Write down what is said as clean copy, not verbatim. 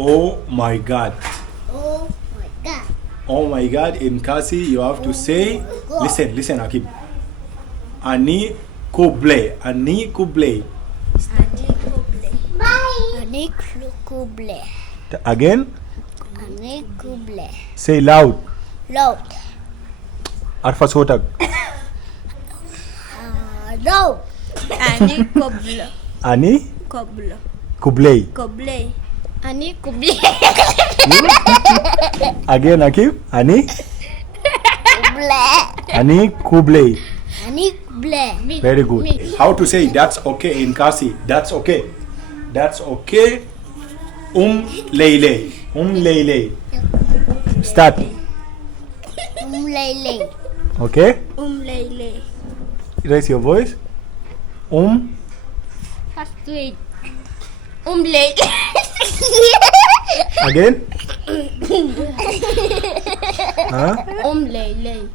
Oh my God. Oh my God. Oh my God. In Kasi, you have to say, listen, Akib. Ani kuble. Ani kuble. Ani kuble. Again, Ani kuble. say loud. Loud. Arfa sotak. Loud. Ani koblo. Ani Koblo. kuble. Koble. Ani kuble. Again, Akib. Ani Kuble. Ani kuble. Ani kuble. Very good. How to say that's okay in Kasi? That's okay. That's okay. Leyle. Leyle. Start. Lele. Okay. Lele. Raise your voice. Fast wait. Lele. Again. Huh? Lele.